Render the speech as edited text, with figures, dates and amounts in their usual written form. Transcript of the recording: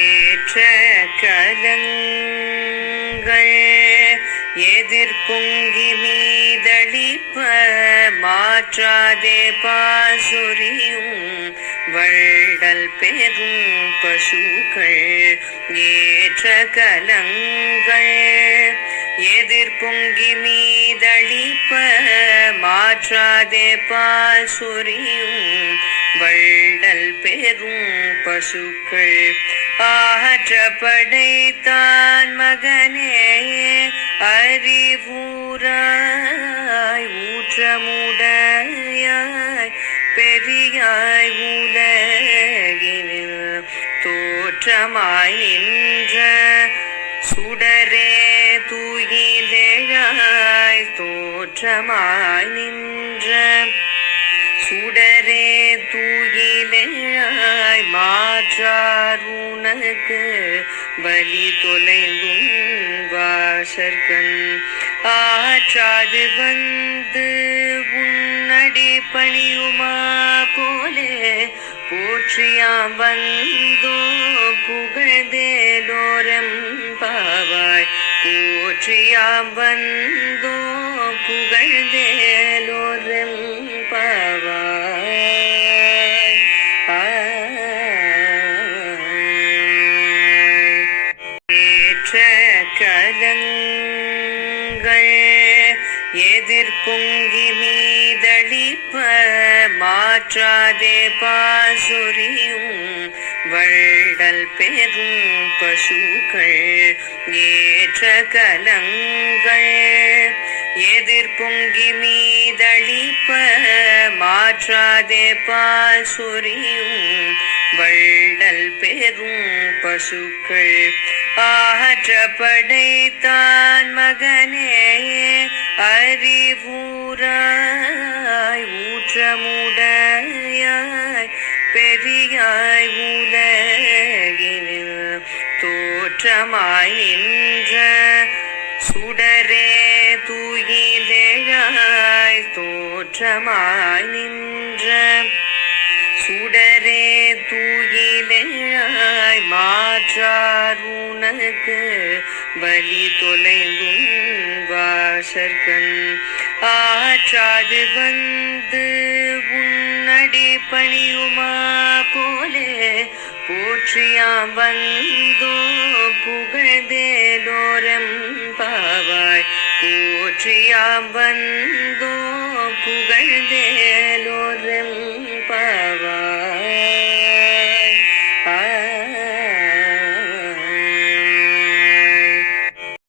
ஏற்ற கலங்கள் எதிர்பொங்கி மீதளிப்ப மாற்றாதே பாசுரியும் வள்ளல் பெரும் பசுக்கள். ஏற்ற கலங்கள் எதிர்பொங்கி மீதளிப்ப மாற்றாதே பாசுரியும் வள்ளல் பெரும் பசுக்கள். ஆற்ற படைத்தான் மகனே அறிவூராய் ஊற்றமுடையாய் பெரியாய் உலகினில் தோற்றமாய் நின்ற சுடரே துயிலேழாய் தோற்றமாய் நின்ற சுடரே தூயிலேழாய் மாற்றார் உனக்கு பலி தொலைந்தும் வாசற்கண். ஆற்றாது வந்து உன்னடி பணியுமா போலே போற்றியாம் வந்தோ புகழ்ந்தேலோரம் பாவாய் போற்றியாம் வந்தோ புகழ்ந்தேலோரம் பாவாய். ஏற்ற கலங்கள் எதிர்பொங்கி மீதளிப்ப மாற்றாதே பாசுரியும் வள்ளல் பெரும் பசுக்கள். ஏற்ற கலங்கள் எதிர்பொங்கி மீதளிப்ப மாற்றாதே பாசுரியும் வள்ளல் பெரும் பசுக்கள். ஆற்ற படைத்தான் மகனே அறிவூராய் ஊற்றமுடையாய் பெரியாய் உலகினில் தோற்றமாய் நின்ற சுடரே துயிலேழாய் தோற்றமாய் நின்ற சுடரே தூயிலேழாய் மாற்றார் உனக்கு பலி தொலைந்தும் வாசற்கண். ஆற்றாது வந்து உன்னடி பணியுமா போலே போற்றியாம் வந்தோ புகழ்ந்தேலோரம் பாவாய் போற்றியாம் வந்தோ புகழ்ந்தேலோரம்